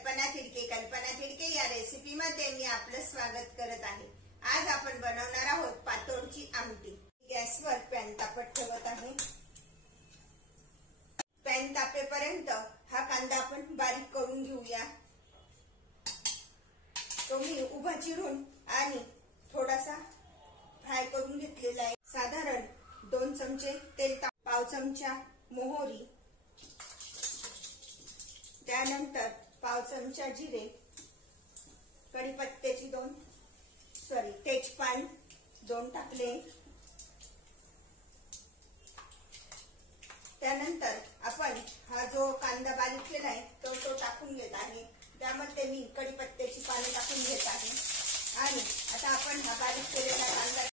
कल्पना तिडके या रेसिपी मध्ये मी आपलं स्वागत करत आहे। आज आपण बनवणार आहोत पातोडची आमटी। गॅसवर पॅन तापत ठेवत आहे। पॅन तापेपर्यंत हा कांदा आपण बारीक करून घेऊया। तो मी उभा चिरून आणि थोडासा फ्राय करून घेतलेला आहे। साधारण 2 चमचे तेल, पाव चमचा मोहरी, त्यानंतर पाव चमचा जिरे, कढीपत्त्याची तेजपान 2 टाकले। त्यानंतर आपण हा जो कांदा बारीक केला आहे तो टाकून घेत आहे। त्यामध्ये मी कढीपत्त्याची पाने टाकून घेत आहे आणि आता आपण हा बारीक केलेला कांदा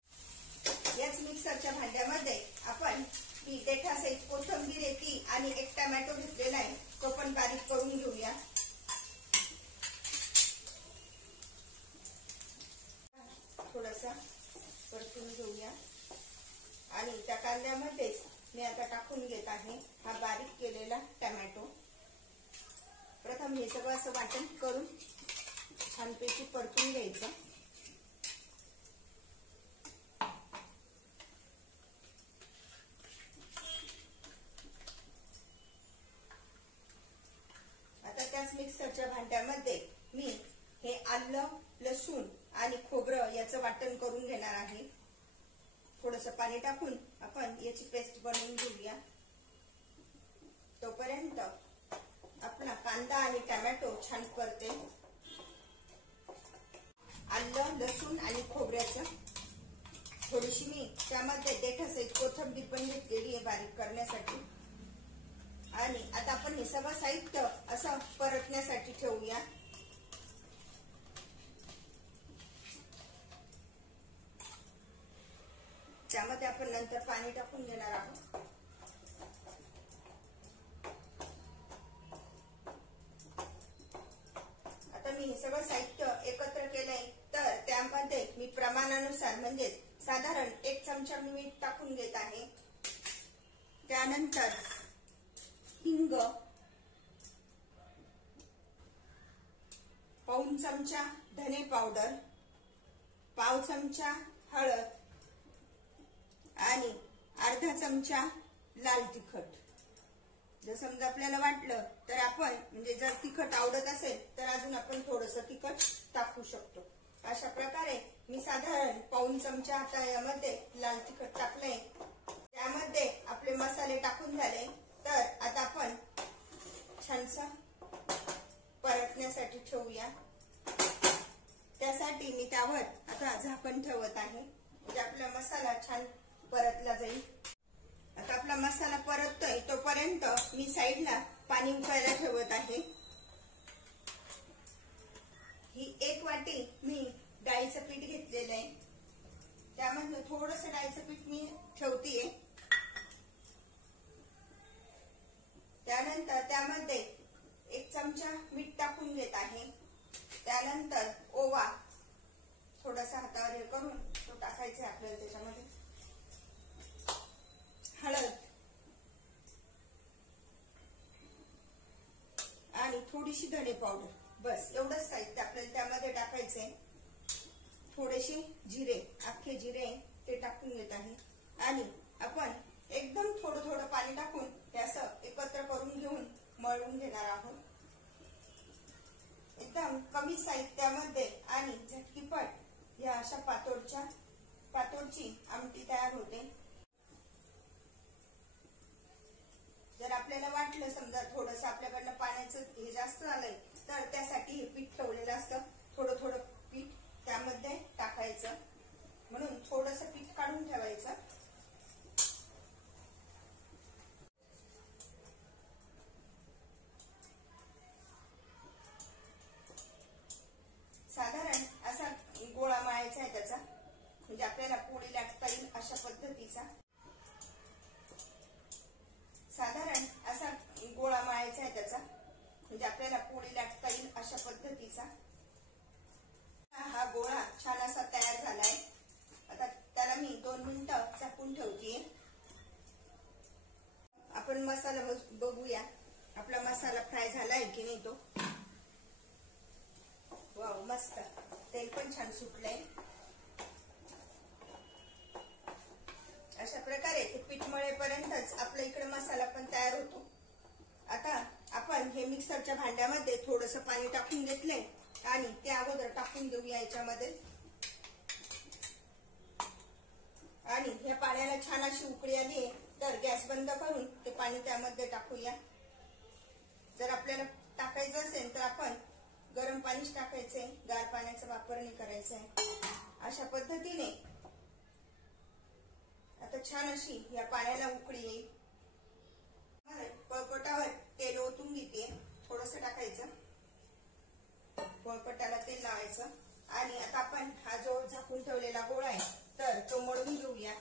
याच मिक्सरच्या भांड्यामध्ये आपण ही देठासहित कोथिंबीर येते आणि 1 टोमॅटो घेतलेला आहे तो पण बारीक करून घेऊया। थोडासा परतून घेऊया आणि त्या कांद्यामध्येच मी आता टाकून घेत आहे हा बारीक केलेला टोमॅटो। प्रथम हे सगळं असं वाटण करून छानपैकी परतून घ्यायचं। आता त्याच मिक्सरच्या भांड्यामध्ये मी हे आलं, लसूण आणि खोबरं याचं वाटण करून घेणार आहे। थोडंसं पाणी टाकून आपण याची पेस्ट बनवून घेऊया। तोपर्यंत आपला कांदा आणि टोमॅटो छान परते। आलं, लसूण आणि खोबऱ्याचं थोडीशी मी त्यामध्ये देठासहित कोथिंबीर पण घेतलेली आहे बारीक करण्यासाठी। आणि आता आपण हे सगळं साहित्य असं परतण्यासाठी ठेवूया। त्यामध्ये आपण नंतर पाणी टाकून घेणार आहोत। आता मी हे सगळं साहित्य एकत्र केलंय तर त्यामध्ये मी प्रमाणानुसार म्हणजे साधारण 1 चमचा मीठ टाकून घेत आहे। त्यानंतर हिंग, पाऊण चमचा धने पावडर, पाव चमचा हळद आणि अर्धा चमचा लाल तिखट। जर समजा आपल्याला वाटलं तर आपण म्हणजे जर तिखट आवडत असेल तर अजून आपण थोडंसं तिखट टाकू शकतो। अशा प्रकारे मी साधारण पाऊण चमचा आता यामध्ये लाल तिखट टाकले। त्यामध्ये आपले मसाले टाकून झाले तर आता आपण छानसं परतण्यासाठी ठेवूया। त्यासाठी मी त्यावर आता झाकण ठेवत आहे म्हणजे आपला मसाला छान परतला जाईल। आता आपला मसाला परततोय तोपर्यंत मी साईडला पाणी उकळायला ठेवत आहे। ही 1 वाटी मी डाळीचं पीठ घेतलेलं आहे। त्यामध्ये थोडंसं डाळीचं पीठ मी ठेवतेय। त्यानंतर त्यामध्ये 1 चमचा मीठ टाकून घेत आहे। त्यानंतर ओवा थोडासा हातावर हे करून तो टाकायचा आपल्याला। त्याच्यामध्ये हळद आणि थोडीशी धने पावडर, बस एवढंच साहित्य आपल्याला त्यामध्ये टाकायचंय। थोडेसे जिरे, अख्खे जिरे ते टाकून घेत आहे आणि आपण एकदम थोडं पाणी टाकून हे असं एकत्र करून घेऊन मळून घेणार आहोत। एकदम कमी साहित्यामध्ये आणि झटकीपट या अशा पातोडची आमटी तयार होते। जर आपल्याला वाटलं समजा थोडंसं आपल्याकडनं पाण्याचं हे जास्त झालंय तर त्यासाठी हे पीठ ठेवलेलं असतं। थोडं पीठ त्यामध्ये टाकायचं, म्हणून थोडंसं पीठ काढून ठेवायचं। साधारण असा गोळा मळायचा आहे त्याचा, म्हणजे आपल्याला पोळी लाटता येईल अशा पद्धतीचा। साधारण असा गोळा मळायचा आहे त्याचा, म्हणजे आपल्याला पोळी लाटता येईल अशा पद्धतीचा। हा गोळा छान असा तयार झालाय। आता त्याला मी 2 मिनिटं झाकून ठेवतेय। आपण मसाला बघूया आपला मसाला फ्राय झालाय की नाही तो। वाव, मस्त तेल पण छान सुटलंय. अशा प्रकारे ते पीठ मळेपर्यंतच आपल्या इकडे मसाला पण तयार होतो. आता आपण हे मिक्सरच्या भांड्यामध्ये थोडंसं पाणी टाकून घेतलंय आणि ते अगोदर टाकून देऊया याच्यामध्ये. आणि या पाण्याला छान अशी उकळी आली आहे तर गॅस बंद करून ते पाणी त्यामध्ये टाकूया. जर आपल्याला टाकायचं असेल तर आपण गरम पाणीच टाकायचंय, गार पाण्याचा वापर नाही करायचा आहे. अशा पद्धतीने आता छान अशी या पाण्याला उकळी येईल. पोळपाटावर तेल ओतून घेते, थोडस टाकायचं, पोळपाटाला तेल लावायचं आणि आता आपण हा जो झाकून ठेवलेला गोळा आहे तर तो मळून घेऊया.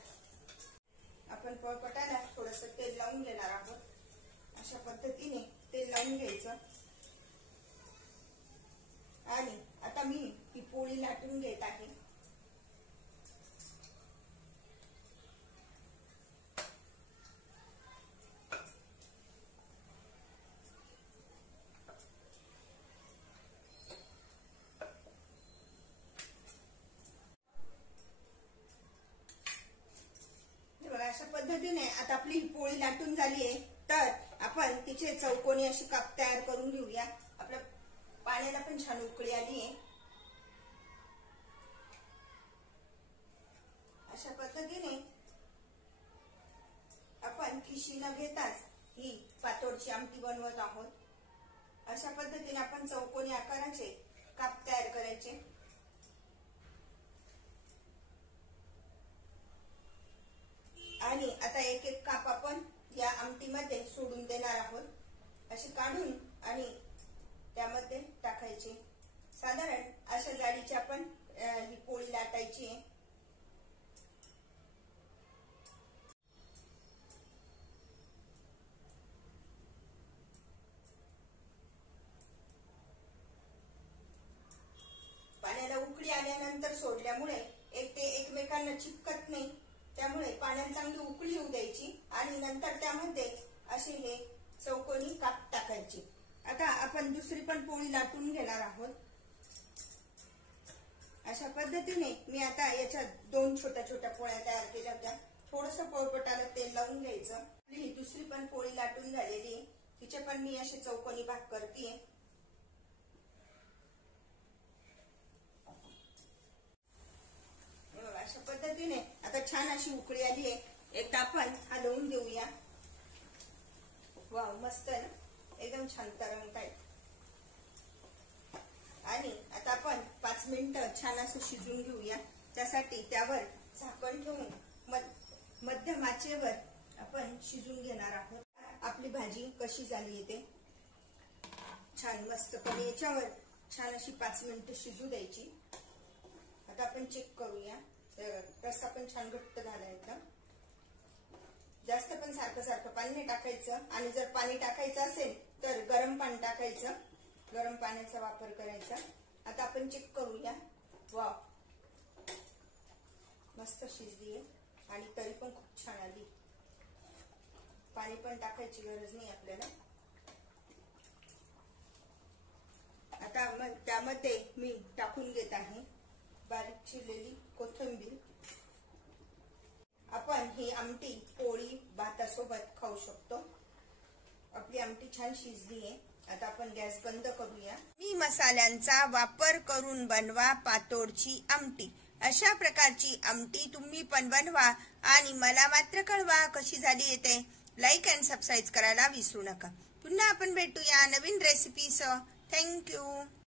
आपण पोळपाटाला थोडस तेल लावून घेणार आहोत. अशा पद्धतीने तेल लावून घ्यायचं आणि आता मी ही पोळी लाटून घेत आहे. अशा पद्धतीने आता आपली ही पोळी लाटून झाली आहे तर आपण तिचे चौकोनी अशी काप तयार करून घेऊया. आपल्या पाण्याला पण छान उकळी आली आहे. अशा पद्धतीने आपण खिशी न घेताच ही पातोडची आमटी बनवत आहोत. अशा पद्धतीने आपण चौकोनी आकाराचे काप तयार करायचे. आणि आता एक एक काप आपण या आमटीमध्ये सोडून देणार आहोत. असे काढून आणि त्यामध्ये टाकायचे. साधारण अशा जाडीची आपण ही पोळी लाटायची आहे. पाण्याला उकळी आल्यानंतर सोडल्यामुळे ते एकमेकांना चिपकत नाही, त्यामुळे पाण्याला चांगली उकळी येऊ द्यायची आणि नंतर त्यामध्ये असे हे चौकोनी काप टाकायचे. आता आपण दुसरी पण पोळी लाटून घेणार आहोत. अशा पद्धतीने मी आता याच्या 2 छोट्या छोट्या पोळ्या तयार केल्या होत्या. थोडस पोळपाटाला तेल लावून घ्यायचं. ही दुसरी पण पोळी लाटून झालेली, तिचे पण मी असे चौकोनी भाग करते. अशा पद्धतीने आता छान अशी उकळी आली आहे. एकदा आपण हलवून देऊया. वाव, मस्त आहे ना, एकदम छान तरंगत आहे. आणि आता आपण 5 मिनिटं छान असं शिजून घेऊया. त्यासाठी त्यावर झाकण ठेवून मध्यम आचेवर आपण शिजून घेणार आहोत. आपली भाजी कशी झाली ते छान मस्त पण याच्यावर छान अशी 5 मिनिटं शिजू द्यायची. आता आपण चेक करूया. रस्सा पण छान घट्ट झाला एकदम. जास्त पण सारखं सारखं पाणी नाही टाकायचं आणि जर पाणी टाकायचं असेल तर गरम पाणी टाकायचं. गरम पाण्याचा वापर करायचा. आता आपण चेक करूया. वाव, मस्त शिजली आहे आणि तरी पण खूप छान आली. पाणी पण टाकायची गरज नाही आपल्याला. आता मग त्यामध्ये मी टाकून घेत आहे बारीक चिरलेली कोथिंबीर. आपण ही आमटी पोळी भातासोबत खाऊ शकतो. आपली आमटी छान शिजली आहे. आता आपण गॅस बंद करूया. मी मसाल्यांचा वापर करून बनवा पातोडची आमटी. अशा प्रकारची आमटी तुम्ही पण बनवा आणि मला मात्र कळवा कशी झाली ते. लाईक अँड सबस्क्राईब करायला विसरू नका. पुन्हा आपण भेटूया नवीन रेसिपीसह. थँक्यू.